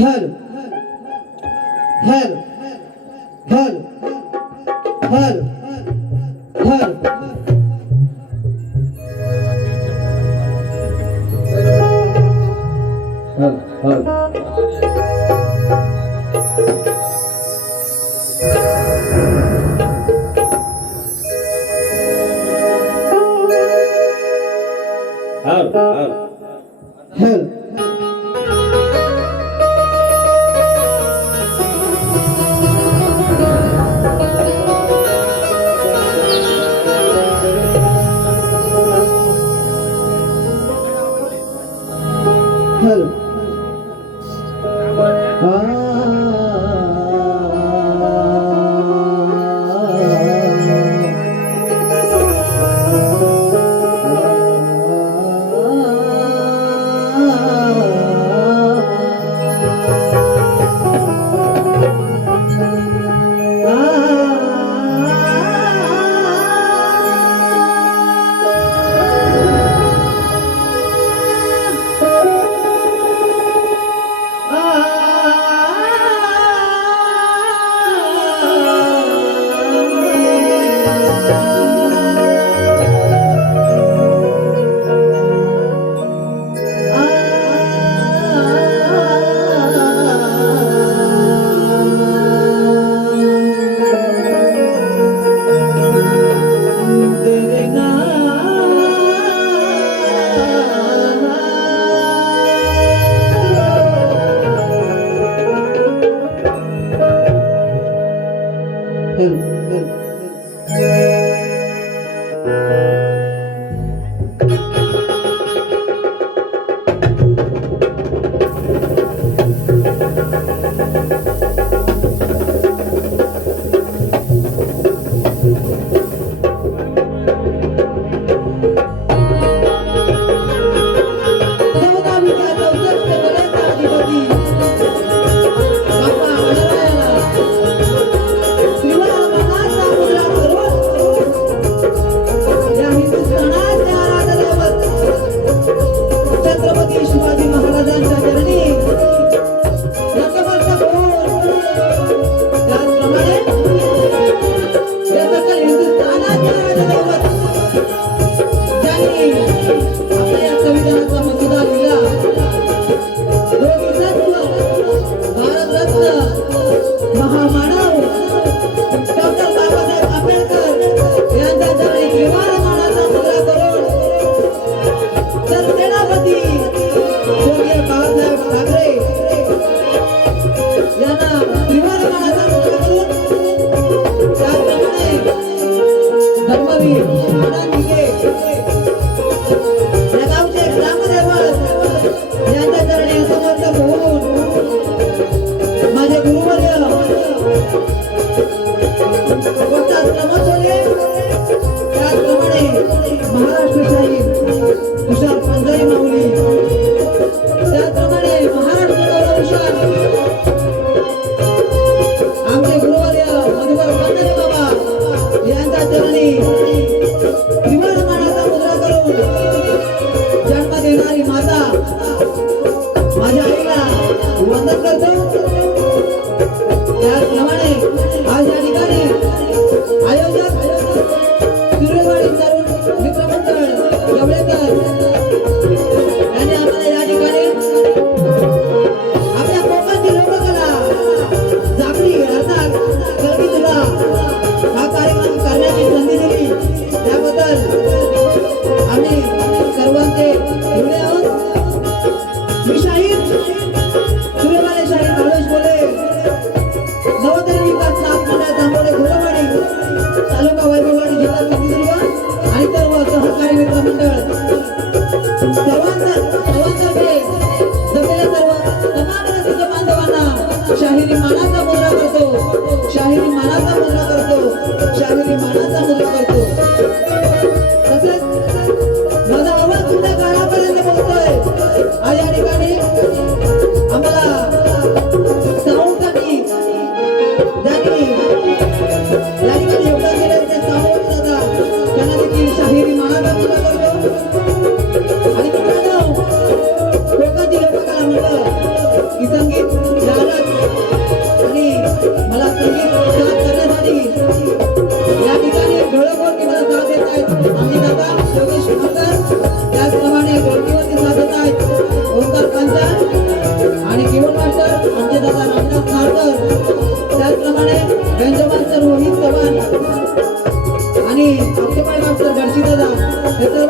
Hello hello hello hello hello hello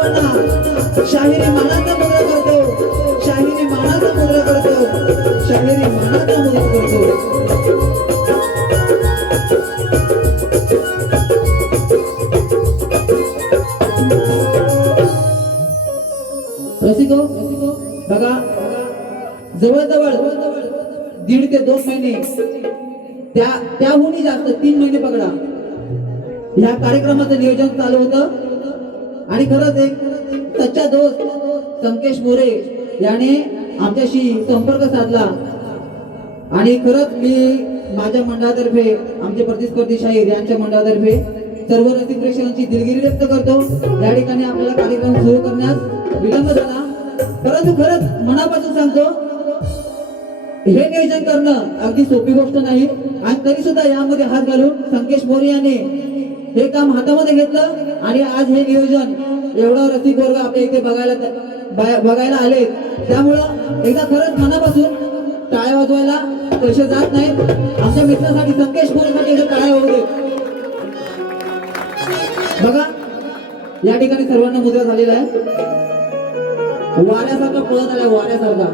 सर्वांना शाहिरी मानाचा मुद्रा करतो, शाहिरी मानाचा मुद्रा करतो, शाहिरी मानाचा मुद्रा करतो. रसिको बघा, जवळजवळ 1.5 ते 2 महिने, त्याहूनही जास्त 3 महिने पकडा, ह्या कार्यक्रमाचं नियोजन चालू होतं. आणि खरंच एक सच्चा दोस्त संकेश मोरे याने आमच्याशी संपर्क साधला. आणि खरंच मी माझ्या मंडळातर्फे, आमचे प्रतिस्पर्धी शाहीर यांच्या मंडळातर्फे सर्व रसिक प्रेक्षकांची दिलगिरी व्यक्त करतो. या ठिकाणी आपल्याला कार्यक्रम सुरू करण्यास विलंब झाला, परंतु खरंच मनापासून सांगतो, हे नियोजन करणं अगदी सोपी गोष्ट नाही. आणि तरी सुद्धा यामध्ये हात घालून संकेश मोरे याने हे काम हातामध्ये घेतलं आणि आज हे नियोजन एवढा रसिक वर्ग आपल्या इथे बघायला आले. त्यामुळं एकदा खरंच मनापासून टाळ्या वाजवायला पैसे जात नाहीत. आमच्या मित्रासाठी संकेश मोरेसाठी एकदा टाळ्या होऊ दे. बघा, या ठिकाणी सर्वांना मुद्रा झालेला आहे. वाऱ्यासारखा पळत आलाय, वाऱ्यासारखा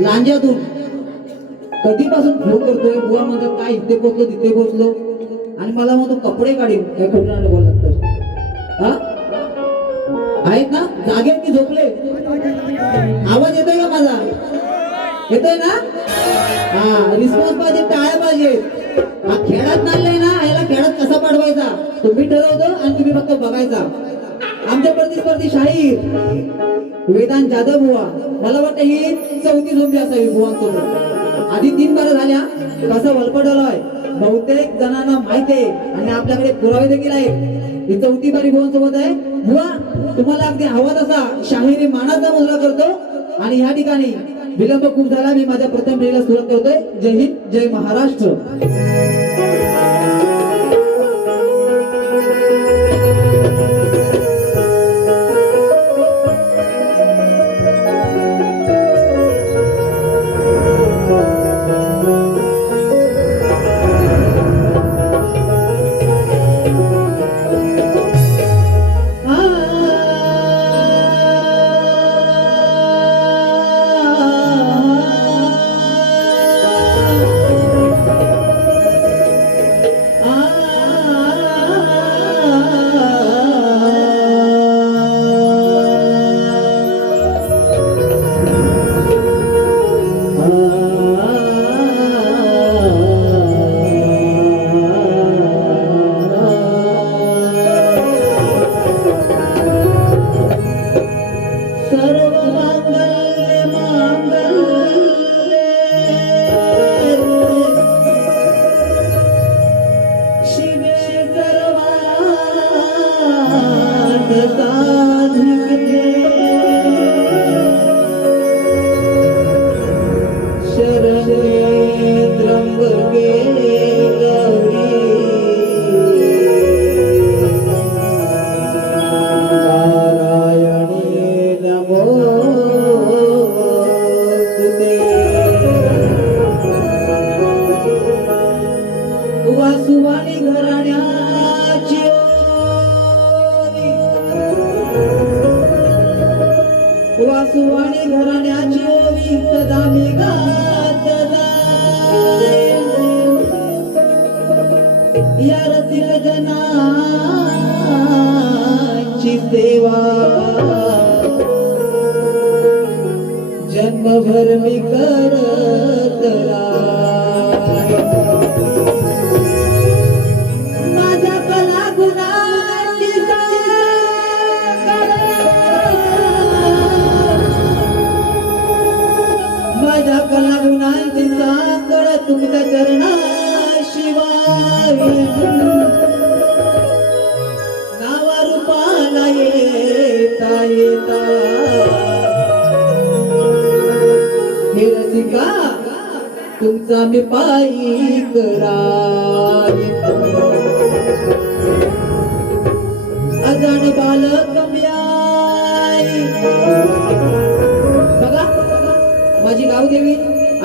लांज्यातून कधीपासून फोन करतोय. बुवा म्हणतात काय इथे पोचलो तिथे पोचलो, आणि मला म्हणतो कपडे काढीन. काय खोटं बोलत तर हा आहेत ना, जागे की झोपले? आवाज येतोय का माझा? येतोय ना? हा, रिस्पॉन्स पाहिजे, टाळ्या पाहिजे. हा खेळात चाललाय ना, याला खेळात कसा पाठवायचा तुम्ही ठरवतो आणि तुम्ही फक्त बघायचा. आमच्या प्रतिस्पर्धी शाहीर वेदांत जाधव बुवा, मला वाटतं ही 4थी झोंबी असावी बुवांसोबत. आधी 3 बार झाल्या, कसं वलपडलोय बहुतेक जणांना माहिती आहे आणि आपल्याकडे पुरावे देखील आहेत. ही 4थी बारी बुवांसोबत आहे. बुवा, तुम्हाला अगदी हवा तसा शाहिरी मानाचा मुद्रा करतो. आणि या ठिकाणी विलंब खूप झाला, मी माझ्या प्रथम फेरीला सुरुवात करतोय. जय हिंद, जय महाराष्ट्र. वासुवाणी घराण्याची ओवी सदा मी गात जाईन. या रसिक जनाची सेवा जन्मभर मी करत राहीन. माझ्या कला गुणाची माझ्या कला गुणांची सांगड तुमच्या चरणाशिवाय नावा रूपाला येता येता हे रसिका तुमचा मी पायी करायत. अजाण बालक कमयाई. बघा, माझी गावदेवी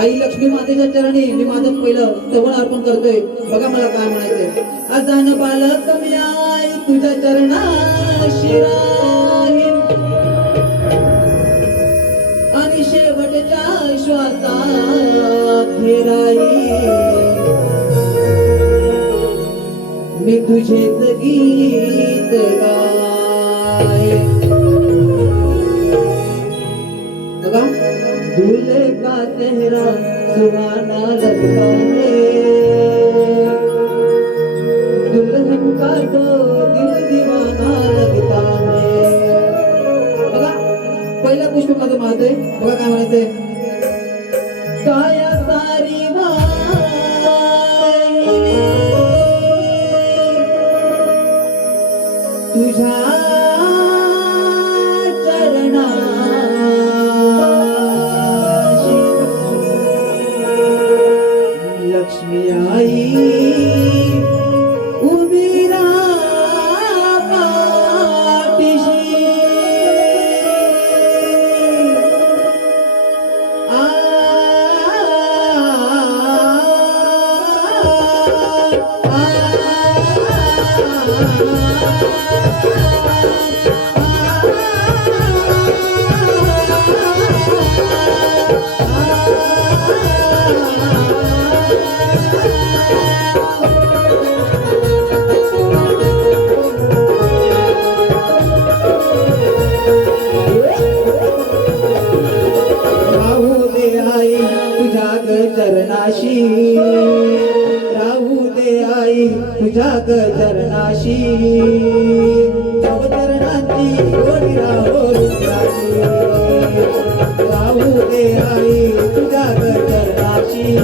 आई लक्ष्मी मातेच्या चरणी मी माझं पहिलं स्तवन अर्पण करतोय. बघा मला काय म्हणायचंय. अजाण बालक कमयाई तुझ्या चरणाशी राही. तुझेच गीत गाय बघा दूल्हे का चेहरा सुहाना लगता है दुल्हन का तो दिल दीवाना लगता है बघा पहिला पुष्प माझं मारतोय बघा काय म्हणायचंय काया सारी तुझ्या चरणाशी लक्ष्मी आई उभी राहा पाठीशी चरणाशी राहू दे आई तुझ्या चरणाशी तव चरणाची गोडी राहो रुद्राची राहू दे आई तुझ्या चरणाशी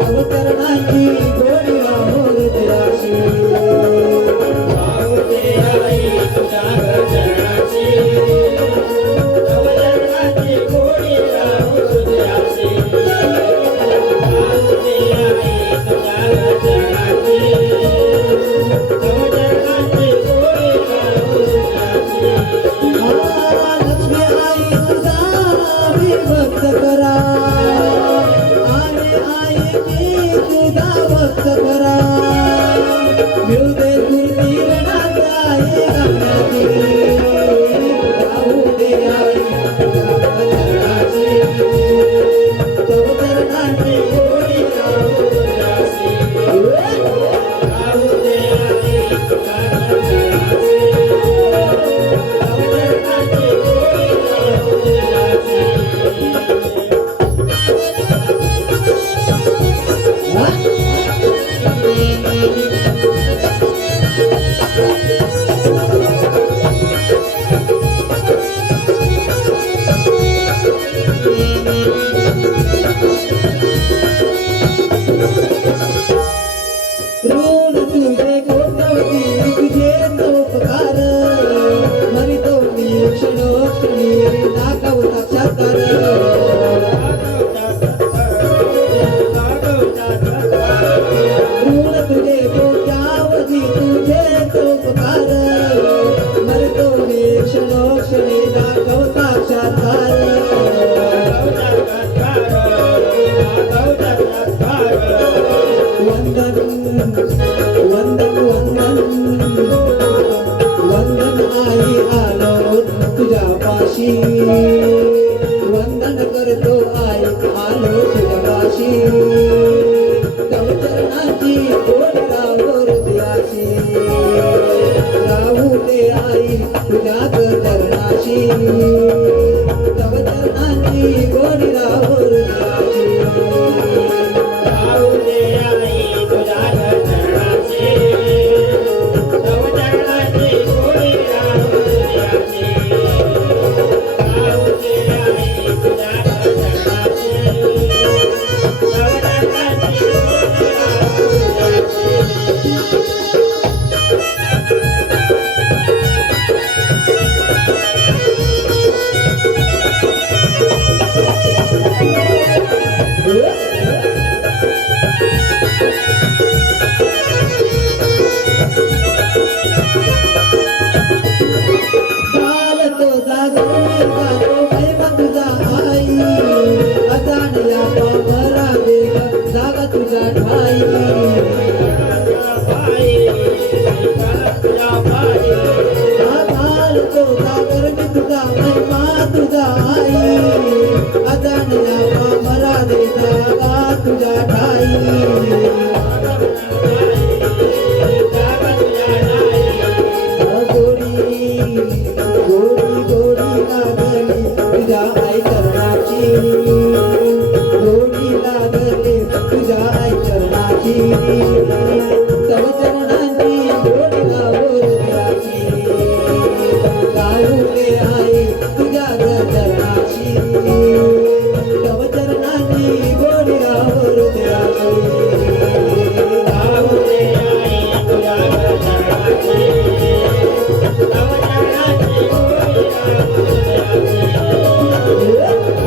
तव चरणाची गोडी राहो रुद्राची राहू दे आई तुझ्या चरणाची तव चरणाची गोडी राहो रुद्राची वंदन करतो आई आलो तुझ्यापाशी तव चरणाची गोड राहो हृदयाची राहू दे आई तुझ्या चरणाशी तव चरणाची गोड राहो हृदयाची राहू दे आई तुझ्या चरणाची तव चरणाची गोड राहो हृदयाची तुझ्या ठाई राहुले आई तुझ्या चरणाशी तव चरणाची गोडी राहू हृदयाशी राहुले आई तुझ्या चरणाची तव चरणाची गोडी राहू हृदयाची राहुले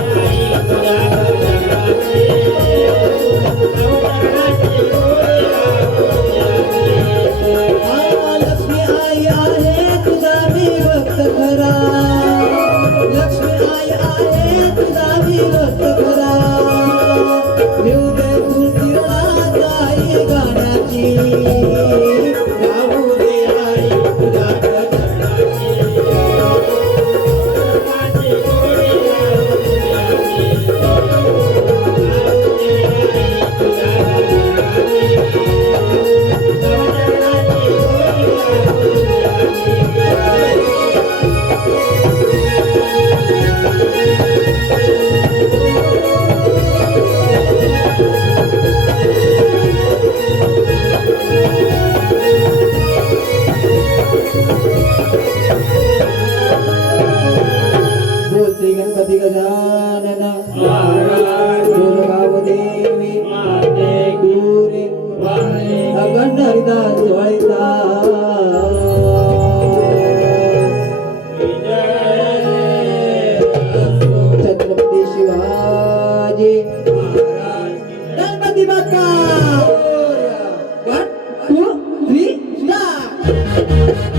आई तुझ्या चरणाची तव चरणाची गोडी राहू हृदयाची लक्ष्मी आई आहे तुझा मी भक्त खरा लक्ष्मी आई आहे तुझा मी भक्त खरा हृदय तू किरणाचा आई गाण्याची राहुले आई तुझ्या चरणाची चरणाची गोडी राहू हृदयाची राहुले आई तुझ्या चरणाची तव चरणाची गोडी राहू हृदयाची बोल श्री गणपती गजानन महाराज बोल गावदेवी माते दूरे वाणे अखंड हरिदास वळीचा छत्रपती शिवाजी गणपती बाप्पा 1 2 3 स्टार्ट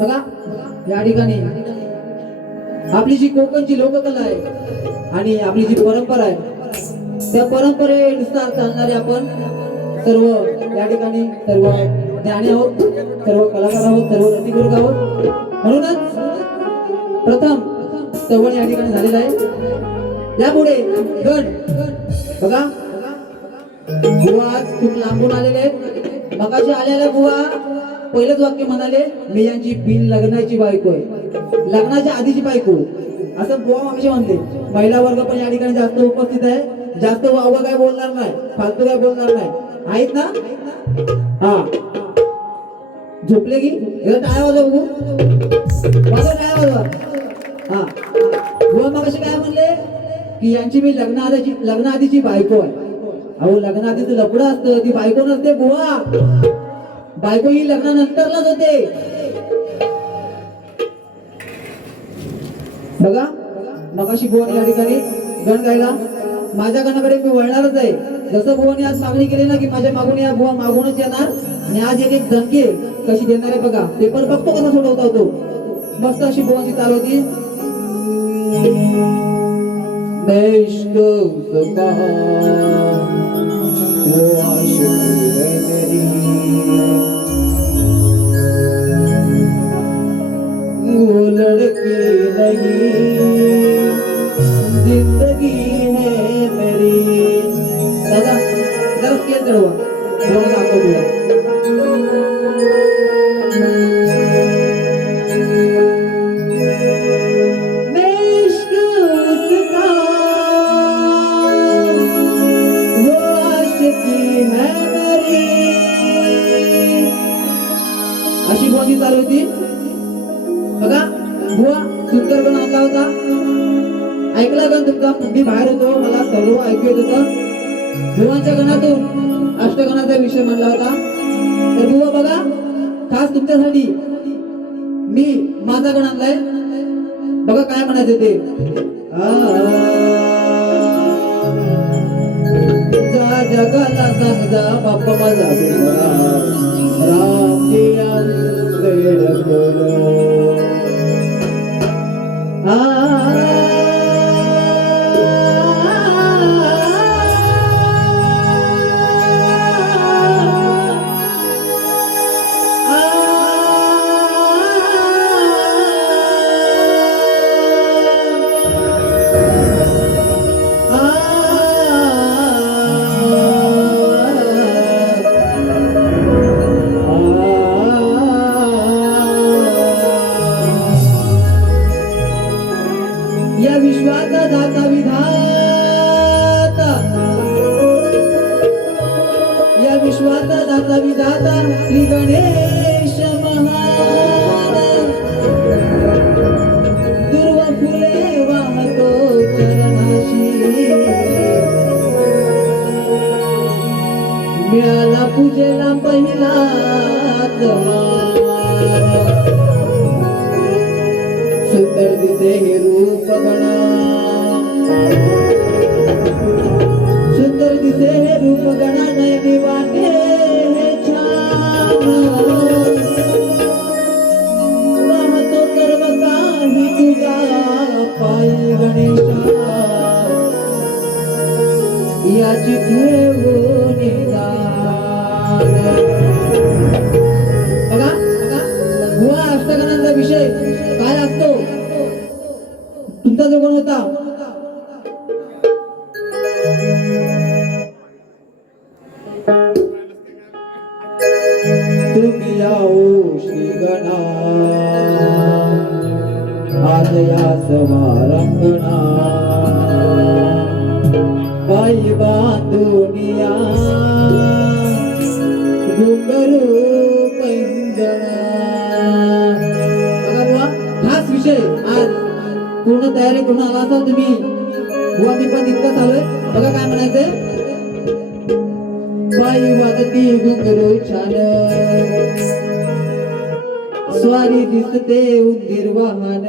बघा या ठिकाणी आपली जी कोकणची लोककला आहे आणि आपली जी परंपरा आहे त्या परंपरेनुसार चालणारे आपण सर्व या ठिकाणी सर्व ज्ञानी आहोत सर्व कलाकार आहोत सर्व रसिक आहोत म्हणूनच प्रथम श्रवण या ठिकाणी झालेलं आहे यापुढे गण बघा बुवा आज खूप लांबून आलेले आहेत मगाशी आलेल्या बुवा पहिलंच वाक्य म्हणाले मी यांची बिन लग्नाची बायको आहे लग्नाच्या आधीची बायको असं बुवा मागशी म्हणते महिला वर्ग पण या ठिकाणी जास्त उपस्थित आहे जास्त वावगा काय बोलणार नाही फालतू काय बोलणार नाही आहेत ना हा झोपले की एकदा टाळ्या वाजवा बघू वाजवा टाळ्या वाजवा हा बुवा मागशी काय म्हणले की यांची मी लग्न आधीची बायको आहे अहो लग्न आधीच लपडं असतं ती बायको नसते बुवा बायको ही लग्नानंतरलाच होते बघा मगाशी बुवाने या ठिकाणी गण गायला माझ्या गणाकडे मी वळणारच आहे जसं बुवाने आज मागणी केली ना की माझ्या मागून या बुवा मागूनच येणार आणि आज एक धमकी कशी देणार आहे बघा पेपर बघतो कसा सोडवता तो मस्त अशी बुवाची चाल होती इश्क उसका वो आशिक है मेरी वो लड़की नहीं जिंदगी है मेरी दादा जरा स्केल चढवा थोडं दाखवूया मैं इश्क पहिला गण तुमचा मी बाहेर होतो मला सर्व ऐकू येत होतं. बुवांच्या गणातून अष्टगणाचा विषय म्हणला होता. तर बुवा बघा खास तुमच्यासाठी मी माझा गण आणलाय. बघा काय म्हणायचं ते. जा जगाला सांग जा बाप्पा माझा रामजी आंबेड करो. या विश्वाचा दाता विधाता, या विश्वाचा दाता विधाता श्री गणेश महान. दुर्व फुले वाहतो चरणाशी, मिळाला पूजेला पहिलाच मान. सुंदर दिसे हे रूप गणा, सुंदर दिसे हे रूप गणा नयनी वाटे हे छान. वाहतो सर्व काही तुझा पायी गणेशा, याची ठेवून बघा बुवा अष्टगणांचा विषय काय असतो. तुमचा जो कोण होता तुम्ही याओ श्री गणा, आज या समारंगणा. पायी बांधून या घुंगरू पैंजणा. खास विषय आज पूर्ण तयारी करून आला असाल तुम्ही. बुवा मी पण इतकं चालू आहे. बघा काय म्हणायचंय. पायी वाजती घुंगरू छान, स्वारी दिसते उंदीर वाहन.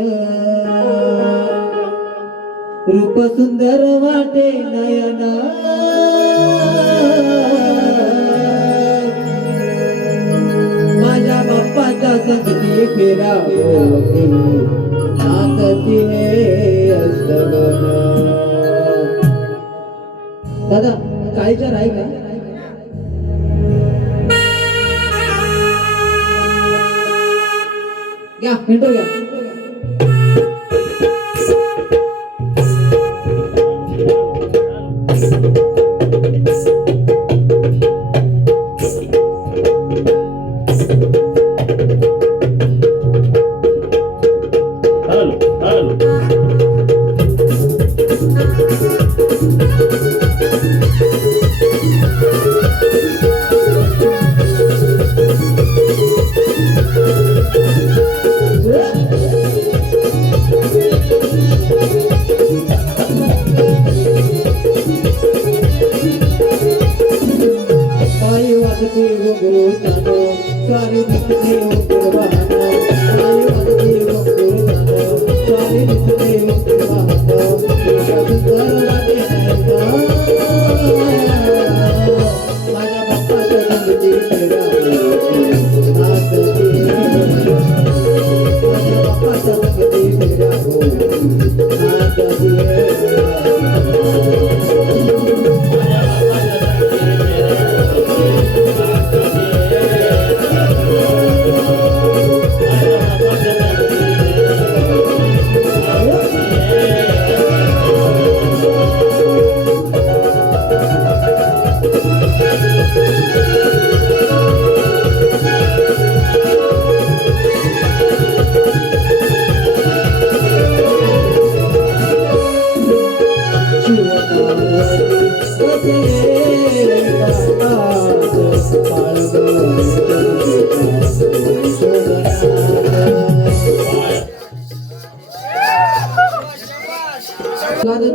रूप सुंदर वाटे नयना, माझ्या बाप्पाच्या संगती फिरावती, नाचती हे अष्टगण. दादा काय विचार आहे का. घ्या इंट्रो घ्या.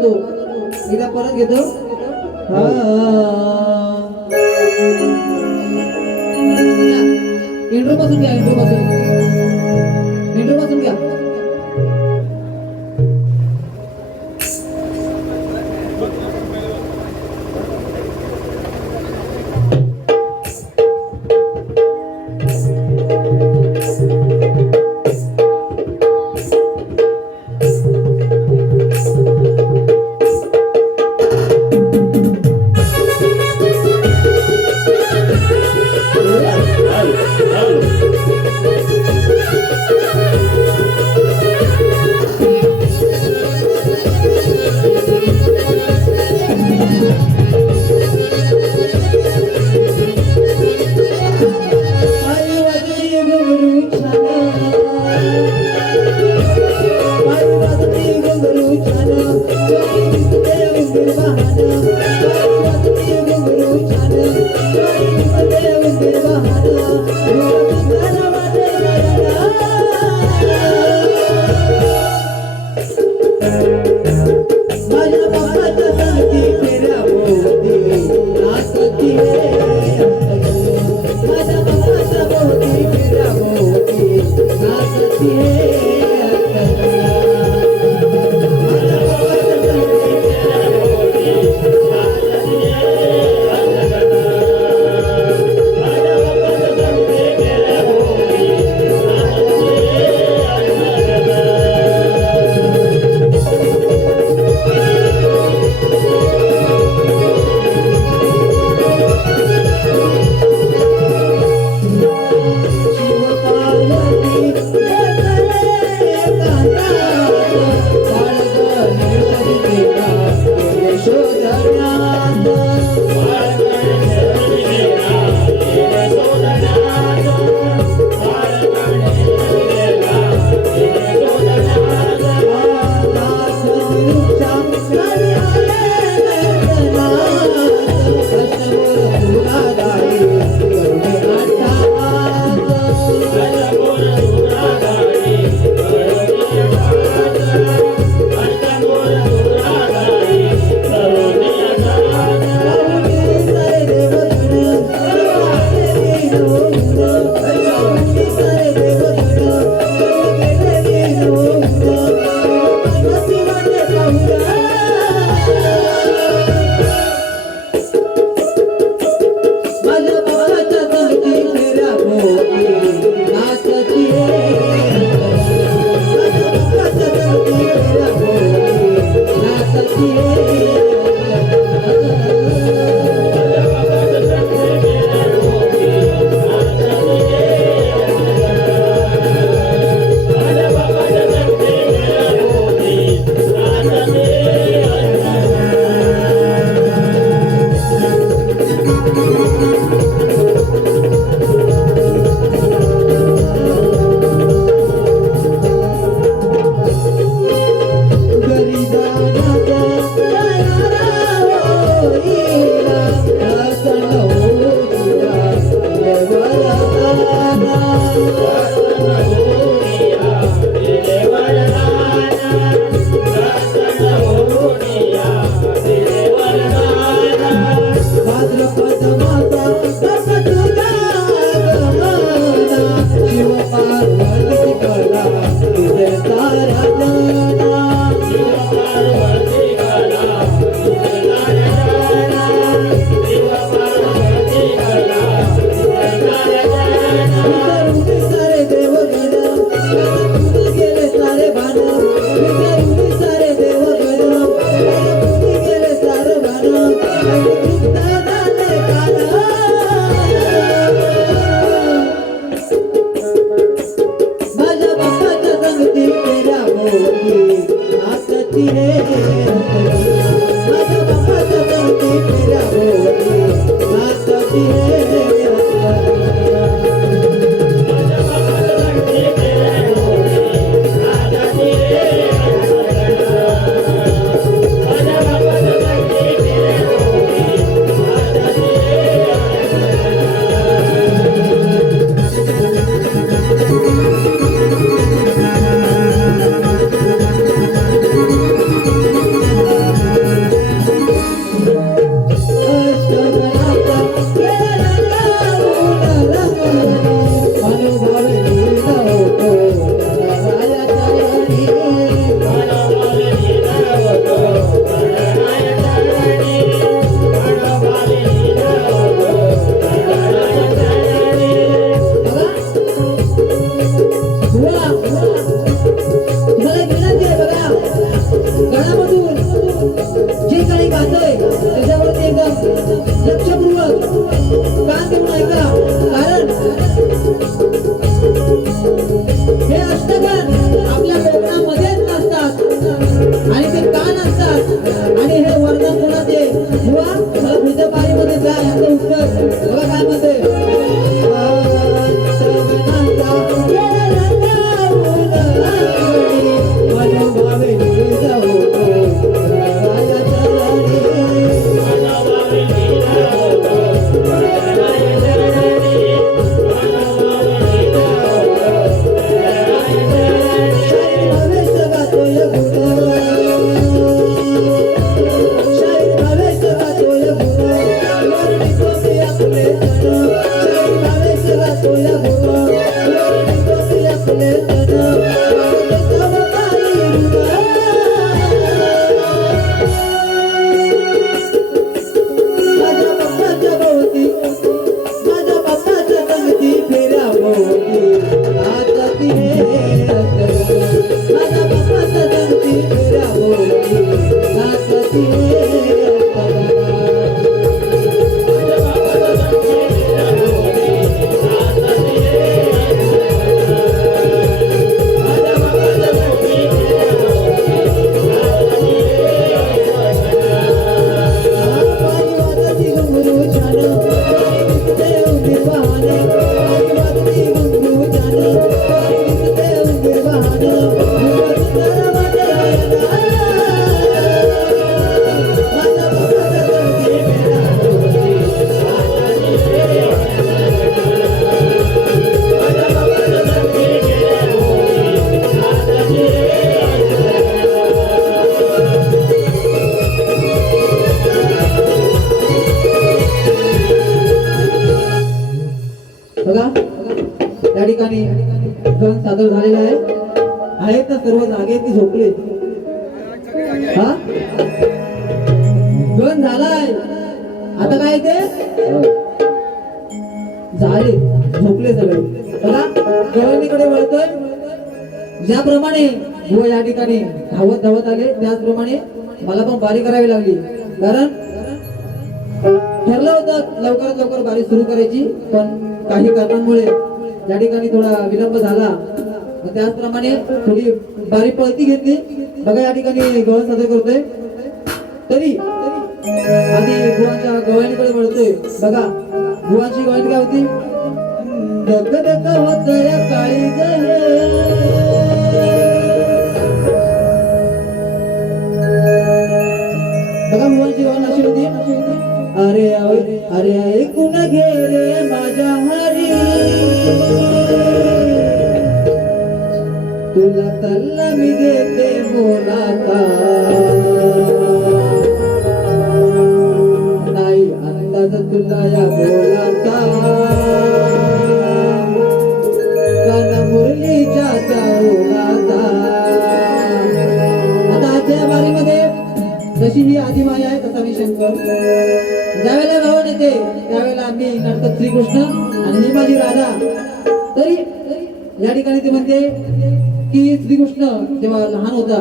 वाजवतो एकदा परत घेतो इंट्रो पासून घ्या इंट्रो पासून घ्या जे काही गातोय त्याच्यावरती एकदम लक्षपूर्वक कान देऊन ऐका. कारण हे अष्टगान आपल्या कोकणामध्येच नसतात आणि ते कान असतात. आणि हे वर्णन कोणाचे बुवा मला पुढच्या पारीमध्ये जा याचं उत्तर बघा काय म्हणते. बघा त्या ठिकाणी गण सादर झालेला आहे. आहेत ना सर्व जागे की झोपले? हा गण झालाय. आता काय ते झाले झोपले सगळे. बघा गवळणीकडे वळतोय. ज्याप्रमाणे व या ठिकाणी धावत धावत आले त्याचप्रमाणे मला पण बारी करावी लागली. कारण ठरलं होतं लवकरात लवकर बारी सुरू करायची, पण काही कारणांमुळे या ठिकाणी थोडा विलंब झाला. त्याचप्रमाणे थोडी बारी पळती घेतली. बघा या ठिकाणी गवळ सादर करतोय. तरी आधी बुवांच्या गवळणीकडे वळतोय. बघा बुवांची गवळणी काय होती. धक धक होत काळी बघा बुवांची गवळण अशी होती. अरे अरे ऐकून घे रे माझ्या हरी, तुला तल्ला मी देते बोलाता, नाही अंदाज तुला या बोलाता, कान मुरलीच्या चारोळाता. आता आजच्या बारीमध्ये जशी ही आधी माया आहे तसा मी शंकर. ज्यावेळेला गावण येते त्यावेळेला आम्ही नर्तक श्रीकृष्ण आणि ही माझी राधा. तरी या ठिकाणी ते म्हणते की श्रीकृष्ण जेव्हा लहान होता,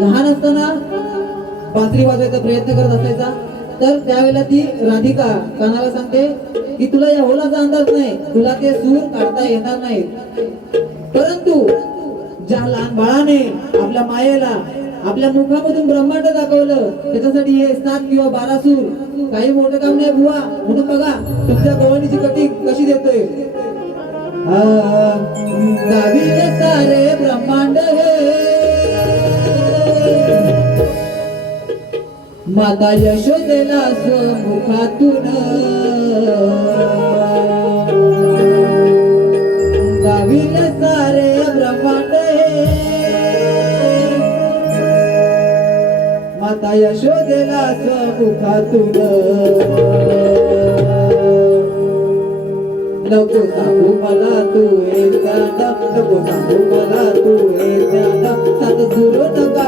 लहान असताना बासरी वाजवायचा प्रयत्न करत असायचा. तर त्यावेळेला ती राधिका कानाला सांगते की तुला या होलाचा अंदाज नाही, तुला ते सूर काढता येणार नाही. परंतु ज्या लहान बाळाने आपल्या मायेला आपल्या मुखामधून ब्रह्मांड दाखवलं, त्याच्यासाठी हे 7 किंवा 12 सूर काही मोठं काम नाही बुवा. म्हणून बघा तुमच्या गवळणीची कटी कशी देतोय. गावीले सारे ब्रह्मांड हे माता यशोदेला स्वमुखातून, गावीले सारे ब्रह्मांड हे माता यशोदेला स्वमुखातून. नको सांगू मला तू हे ज्ञान, नको सांगू मला तू हे ज्ञान, सात सुरो नका.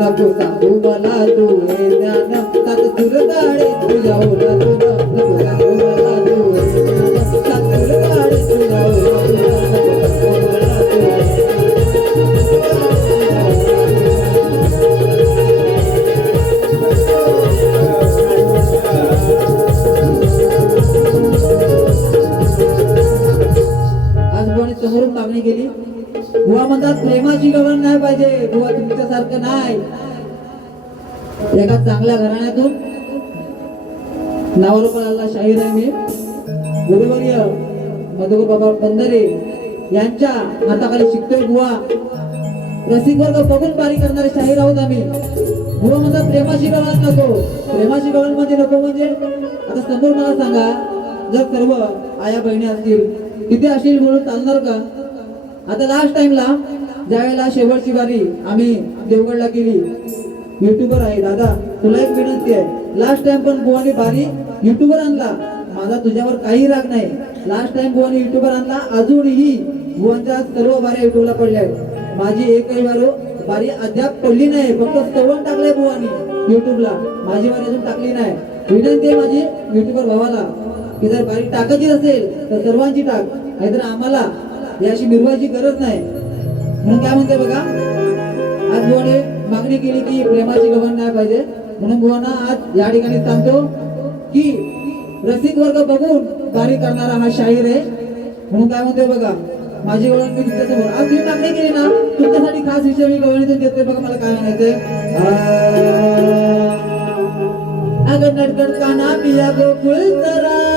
नको सांगू मला तू हे ज्ञान, सात सुर गाडे तुझ्या ओलातून. नको सांगू मला तू हे ज्ञान, सात सुर गाडे तुझ्या ओलातून. तुझ्यासारखं नाही. एका चांगल्या घराण्यातून नावारूपाला शाहीर आहे मी. गुरुवर्य मधुकर बाबा बंधारे यांच्या हाताखाली शिकतोय बुवा. रसिक वर्ग बघून बारी करणारे शाहीर आहोत आम्ही. बुवा म्हणतात प्रेमाशी गवळण नको. प्रेमाशी गवळण म्हणजे नको म्हणजे आता समोर मला सांगा, जर सर्व आया बहिणी असतील तिथे असेल म्हणून चालणार का? आता लास्ट टाइमला ज्या वेळेला शेवटची बारी आम्ही देवगडला केली, युट्यूबर आहे दादा तुला एक विनंती आहे, लास्ट टाइम पण बुवाने बारी युट्यूबर आणला. माझा तुझ्यावर काही राग नाही. लास्ट टाइम बुवाने युट्यूबर आणला, अजूनही बुवांच्या सर्व बाऱ्या युट्यूबला पडल्या आहेत. माझी एकही बारी अद्याप पडली नाही. फक्त स्तवन टाकलंय बुवानी युट्यूबला, माझी बारी अजून टाकली नाही. विनंती आहे माझी युट्यूबर भावाला की जर बारी टाकायची असेल तर सर्वांची टाक, नाहीतर आम्हाला याशी मिरवायची गरज नाही. म्हणून काय म्हणते बघा, आज बुवाने मागणी केली की प्रेमाची गवळण नाही पाहिजे. म्हणून बुवांना आज या ठिकाणी सांगतो की रसिक वर्ग बघून बारी करणारा हा शाहीर आहे. म्हणून काय म्हणतोय बघा, माझी गवळण मी तुमच्यासमोर आज तुम्ही मागणी केली ना, तुमच्यासाठी खास विषय मी गवळणीतून देतोय. बघा मला काय म्हणायचंय. अगं नटकट काना पिया गोकुळचा राजा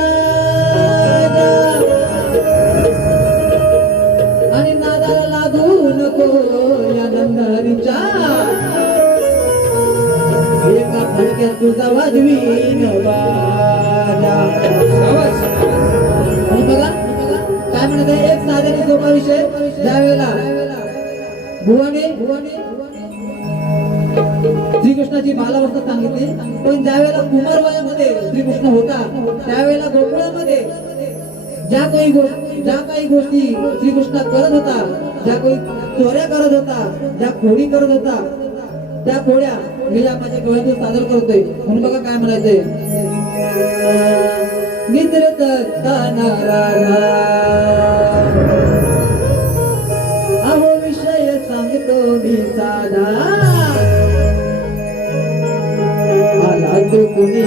आणि नादाला लागू नको या नंदहरीच्या. एका फडक्यात तुझा वाजवीन बाजा. आणि बघा काय म्हणत आहे, एक साधा आणि सोपा विषय. ज्यावेळेला बुवाने श्रीकृष्णाची बालावस्था सांगितली, पण ज्यावेळेला कुमार वयामध्ये श्रीकृष्ण होता त्यावेळेला गोकुळामध्ये ज्या काही गोष्टी श्रीकृष्ण करत होता, ज्या काही चोऱ्या करत होता, ज्या खोडी करत होता, त्या खोड्या मी या माझ्या गवळणीतून सादर करतोय. म्हणून बघा काय म्हणायचंय. निद्रत असताना राधा अहो विषय सांगतो मी साधा. आला तो कुणी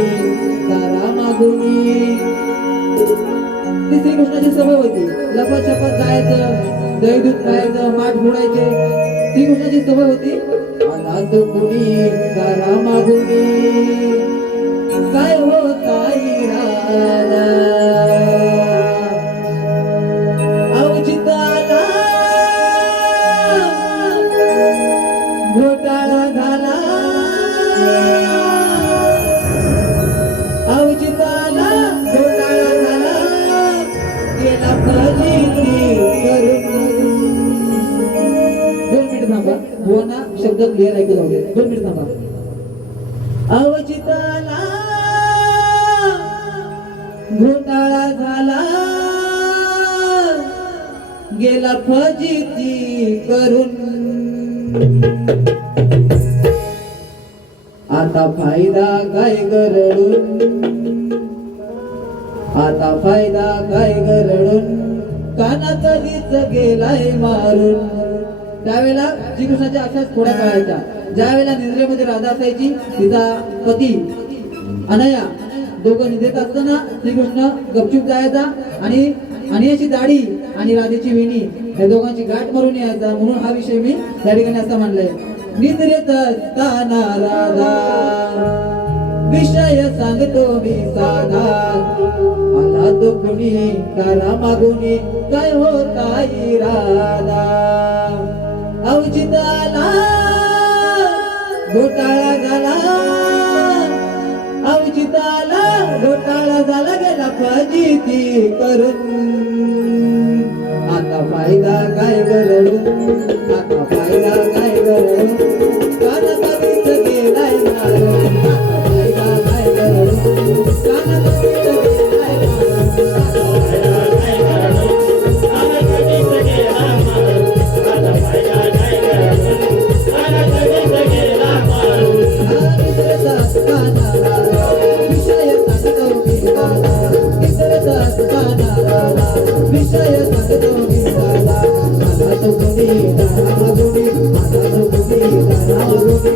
तारा मागुनी. ती श्रीकृष्णाची सवय होती, लपत छपत जायचं, दही दूध खायचं, माठ फोडायचे, श्रीकृष्णाची सवय होती. आला तो कुणी तारा मागुनी काय होता इरादा. अवचिताला घोटाळा झाला, अवचिताला घोटाळा झाला, गेला फजिती करून. 2 मिनिट थांबा, बुवांना शब्द क्लिअर ऐकू जाऊ दे. 2 मिनिट थांबा. अवचिताला घोटाळा झाला, गेला फजिती करून. आता फायदा काय गरडून, आता फायदा काय गरडून, काना कधीच गेलाय मारून. त्यावेळेला श्रीकृष्णाच्या अशाच थोड्या काळाच्या, ज्या वेळेला निद्रेमध्ये राधा असायची, तिचा पती अनया, दोघं निद्रेत असताना श्रीकृष्ण गपचूप जायचा आणि अनयाची दाढी आणि राधेची वेणी या दोघांची गाठ मारून यायचा. म्हणून हा विषय मी या ठिकाणी असा मांडलाय. निद्रेत असताना राधा विषय सांगतो मी साधा. आला तो कुणी तारा मागुनी काय होता इरादा. अवचिताला घोटाळा झाला, अवचिताला घोटाळा झाला, गेला फजिती करून. आता फायदा काय गरडून, आता फायदा काय गरडून, काना कधीच गेलाय मारून. आता फायदा काय गरडून, काना कधीच गेलाय मारून. आता फायदा काय गरडून, काना कधीच गेलाय मारून. आता फायदा काय गरडून, काना कधीच गेलाय मारून. निद्रेत असताना राधा विषय सांगतो मी साधा. निद्रेत असताना राधा विषय सांगतो मी साधा. आला तो कुणी तारा मागुनी, आला तो कुणी तारा मागुनी.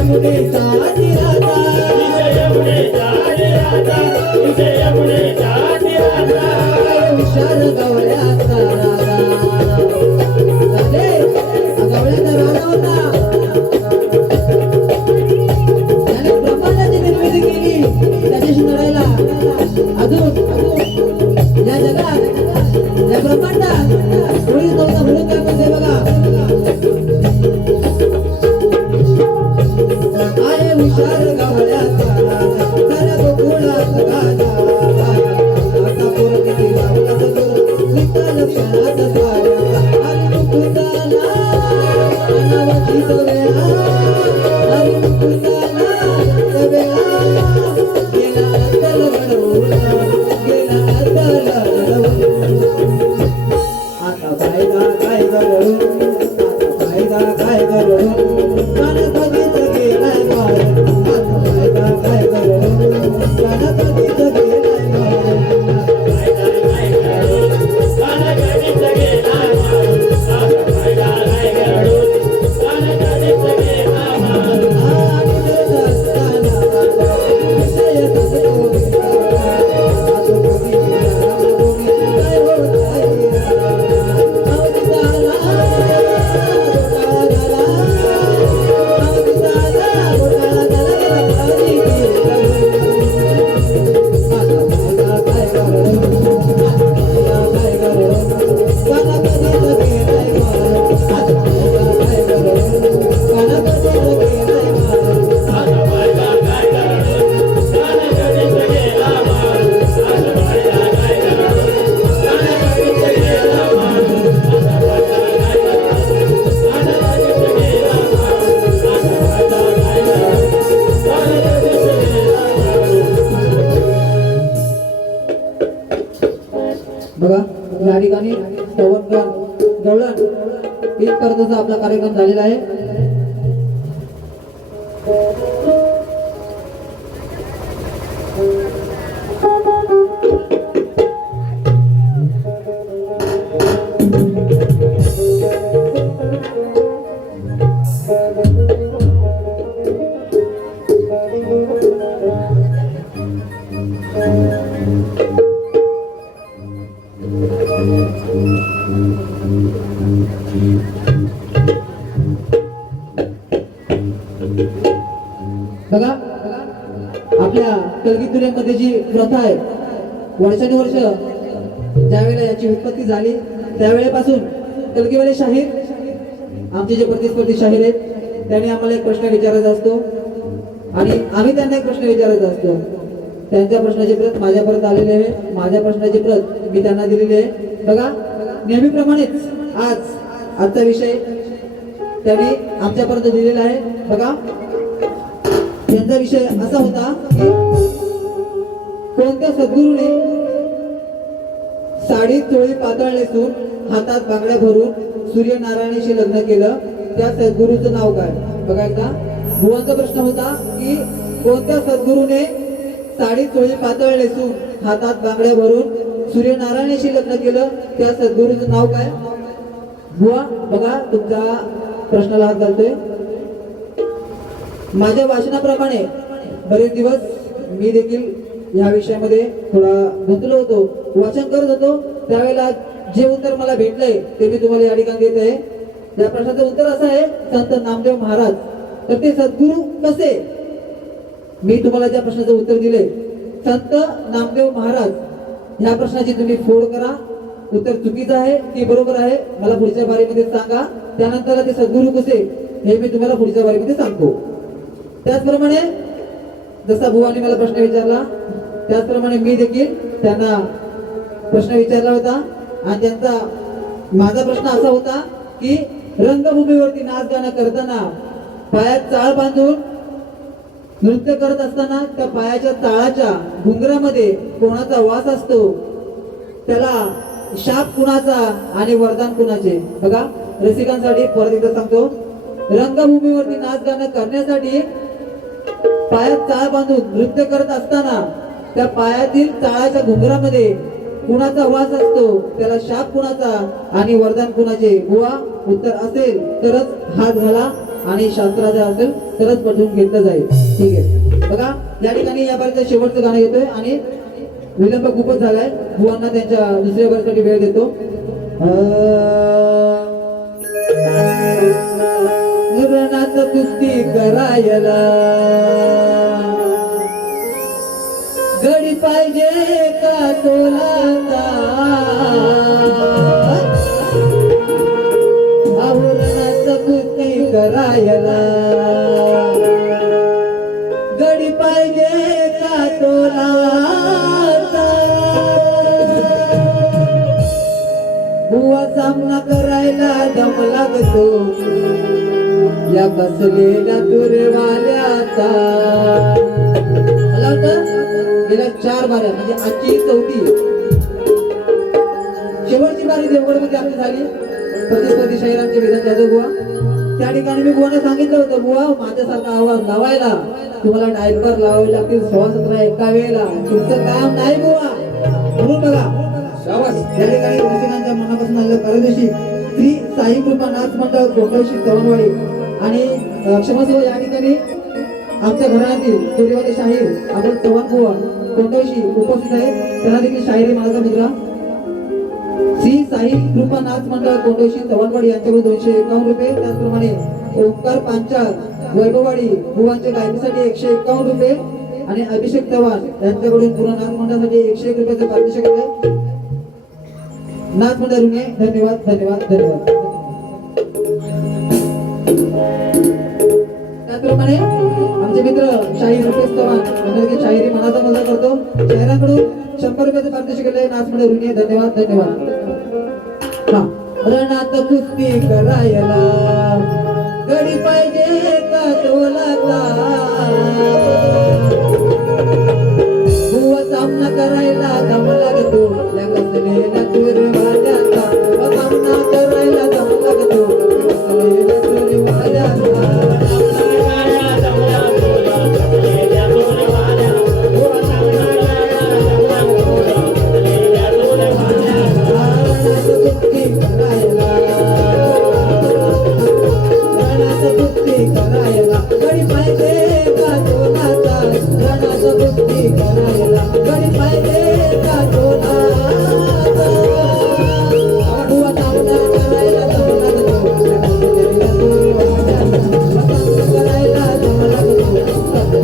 यमुनेचा तीराचा हुशार गवळ्याचा राजा गवळ्याचा राजा होता. त्याने ब्रह्मांडाची निर्मिती केली त्याच्याशी लढायला. अजून या जगात या ब्रह्मांडात कोणीच नव्हता म्हणून काय म्हणते बघा. आहे हुशार गवळ्याचा राजा खरा गोकुळात राजा आता पोरगी लावला तो निकाल क्षणात द्वारा हरी मुकुंदाला नावाची सवेळा हरी मुकुंदाला सवेळा गेला अद्दल घडवून गेला अद्दल घडवून आता काय घडवून आता काय घडवून मन कधीच गेलाय मारून आता काय घडवून मन कधीच गेलाय मारून बघा या ठिकाणी गवळण इथपर्यंतचा आपला कार्यक्रम झालेला आहे. बघा आपल्या कलगीतुऱ्यामध्ये जी प्रथा आहे वर्षानुवर्ष ज्या वेळेला याची उत्पत्ती झाली त्यावेळेपासून कलगीवाले शाहीर आमचे जे प्रतिस्पर्धी शाहीर आहेत त्यांनी आम्हाला एक प्रश्न विचारायचा असतो आणि आम्ही त्यांना एक प्रश्न विचारायचा असतो. त्यांच्या प्रश्नाची प्रत माझ्यापर्यंत आलेली आहे. माझ्या प्रश्नाची प्रत मी त्यांना दिलेली आहे. बघा नेहमीप्रमाणेच आजचा विषय त्यांनी आमच्यापर्यंत दिलेला आहे. बघा त्यांचा विषय असा होता की कोणत्या सद्गुरूने साडी चोळी पातळ नेसून हातात बांगड्या भरून सूर्यनारायणाशी लग्न केलं त्या सद्गुरूचं नाव काय? बघा एकदा बुवांचा प्रश्न होता की कोणत्या सद्गुरूने साडी चोळी पातळ नेसून हातात बांगड्या भरून सूर्यनारायणाशी लग्न केलं त्या सद्गुरूचं नाव काय? बुवा बघा तुमच्या प्रश्नाला हात घालतोय. माझ्या वाचनाप्रमाणे बरेच दिवस मी देखील या विषयामध्ये थोडा गुंतलो होतो, वाचन करत होतो. त्यावेळेला जे उत्तर मला भेटलंय ते मी तुम्हाला या ठिकाणी देत आहे. त्या प्रश्नाचं उत्तर असं आहे संत नामदेव महाराज. तर ते सद्गुरू कसे? मी तुम्हाला ज्या प्रश्नाचं उत्तर दिले संत नामदेव महाराज ह्या प्रश्नाची तुम्ही फोड करा. उत्तर चुकीचं आहे की बरोबर आहे मला पुढच्या बारीमध्ये सांगा. त्यानंतर ते सद्गुरू कसे हे मी तुम्हाला पुढच्या बारीमध्ये सांगतो. त्याचप्रमाणे जसा बुवाने मला प्रश्न विचारला त्याचप्रमाणे मी देखील त्यांना प्रश्न विचारला होता आणि त्यांचा माझा प्रश्न असा होता की रंगभूमीवरती नाच गाणं करताना पायात चाळ बांधून नृत्य करत असताना त्या पायाच्या चाळाच्या घुंगरामध्ये कोणाचा वास असतो, त्याला शाप कुणाचा आणि वरदान कुणाचे? बघा रसिकांसाठी परत एकदा सांगतो, रंगभूमीवरती नाच गाणं करण्यासाठी पायात चाळ बांधून नृत्य करत असताना त्या पायातील चाळाच्या घुंगरामध्ये कुणाचा वास असतो, त्याला शाप कुणाचा आणि वरदान कुणाचे? बुवा उत्तर असेल तरच हात घाला. आणि शास्त्राचा असेल तरच पटवून घेतलं जाईल. ठीक आहे बघा, या ठिकाणी या बारीचं शेवटचं गाणं येतोय आणि विलंब खूपच झालाय. बुवांना त्यांच्या दुसऱ्या बारीसाठी वेळ देतो. रणात कुस्ती करायला गडी पाहिजे का तोलाचा, रणात कुस्ती करायला गडी पाहिजे का तोलाचा, बुवा सामना करायला दम लागतो या बसलेल्या दुर्वाल्याचा. मला वाटतं गेल्या 4 बाऱ्या म्हणजे आजची 4थी शेवटची बारी देवगडमध्ये आपली झाली. प्रतिस्पर्धी शाहिरांचे विधान जाधव बुवा, त्या ठिकाणी मी बुवाने सांगितलं होतं, बुवा माझ्यासारखा आवाज लावायला तुम्हाला डायपर लावावे लागतील 16-17 एका वेळेला, तुमचं काम नाही बुवा. म्हणून बघा शाबास. त्या ठिकाणी रसिकांच्या मनापासून आलेलं परदेशी श्री साई कृपा नाच मंडळ कोंडवशी चव्हाणवाडी आणि क्षमस्व या ठिकाणी आमच्या घराण्यातील चोरीवाले शाहीर आपण चव्हाण बुवा कोंडवशी उपस्थित आहे. त्यांना देखील शाहिरी माझा मुद्रा श्री साई कृपा नाच मंडळ कोंडवशी चव्हाणवाडी यांच्याकडून 251 रुपये. त्याचप्रमाणे ओंकार पांचाळ वैभववाडी बुवांच्या गायकीसाठी 151 रुपये आणि अभिषेक चव्हाण यांच्याकडून पूर्ण नाच मंडळासाठी 101 रुपयाचे पारितोषिक आहे. नाच मंडळ ऋणे. धन्यवाद धन्यवाद धन्यवाद. त्याचप्रमाणे आमचे मित्र शाहीर रुपेश चव्हाण यांच्याकडे शाहिरी मनाचा मुद्दा करतो. शाहिरांकडून 100 रुपयाचे पारितोषिक आहे. नाच मंडळ ऋणे. धन्यवाद धन्यवाद. हा, रणात कुस्ती करायला गडी पाहिजे का तोलाचा, बुवा सामना करायला दम लागतो या कसलेल्या दुर्वाल्याचा, सामना करायला दम लागतो कसलेल्या दुर्वाल्याचा. गडी पाहिजे का तोलाचा, रणात कुस्ती करायला गडी पाहिजे का तोलाचा, बुवा सामना करायला दम लागतो कसलेल्या दुर्वाल्याचा, करायला दम लागतो कसलेल्या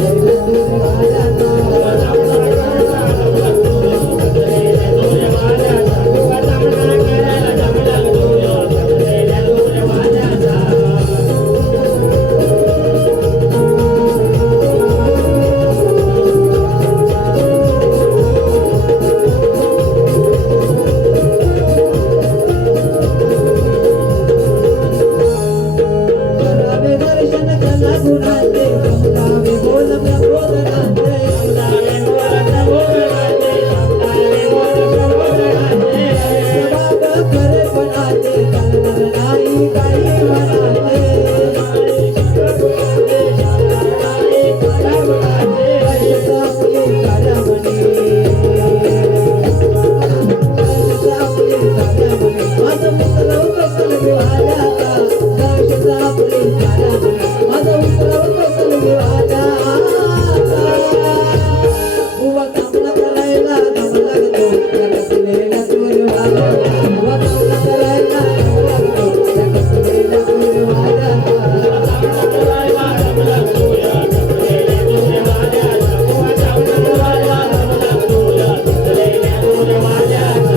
दुर्वाल्याचा.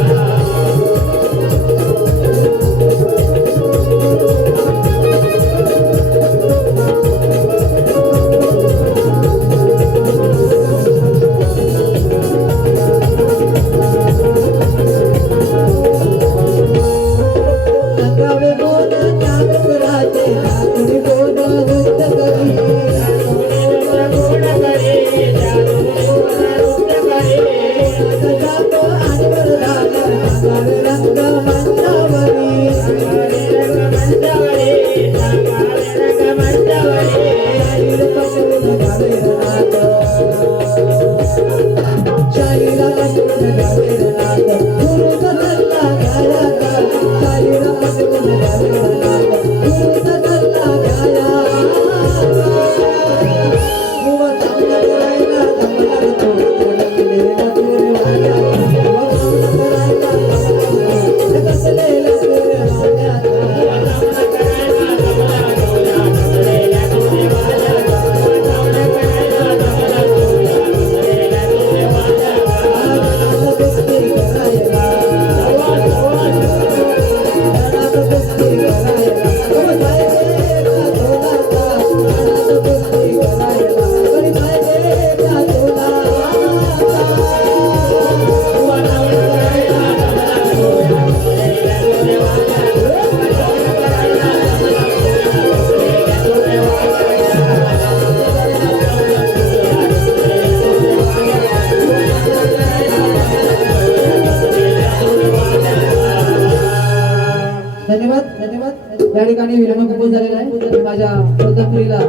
ठिकाणी विराम उपस्थित झालेला आहे. मी माझ्या प्रथम फेरीला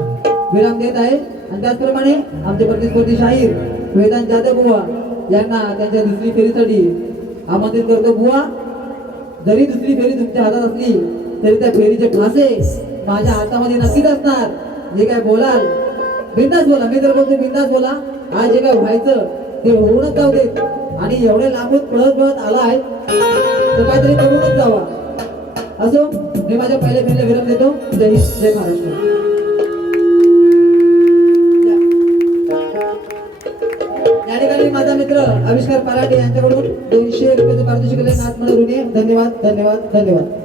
विराम देत आहे आणि त्याचप्रमाणे आमचे प्रतिस्पर्धी शाहीर वेदांत जाधव बुवा यांना त्यांच्या दुसरी फेरीसाठी आमंत्रित करतो. बुवा, जरी दुसरी फेरी तुमच्या हातात असली तरी त्या फेरीचे फासे माझ्या हातामध्ये नक्कीच असणार. जे काय बोलाल बिंदास बोला. मी तर बोलतो बिंदास बोला. आज जे काय व्हायचं ते होऊनच जाऊ देत. आणि एवढे लांबून पळत पळत आलाय तर काहीतरी करूनच जावा. असो, मी माझ्या पहिल्या फेरीला विराम देतो. जय हिंद, जय महाराष्ट्र. या ठिकाणी माझा मित्र आविष्कार पराठे यांच्याकडून 200 रुपयाचं पारितोषिक नाथ मला ऋणी आहे. धन्यवाद, धन्यवाद, धन्यवाद.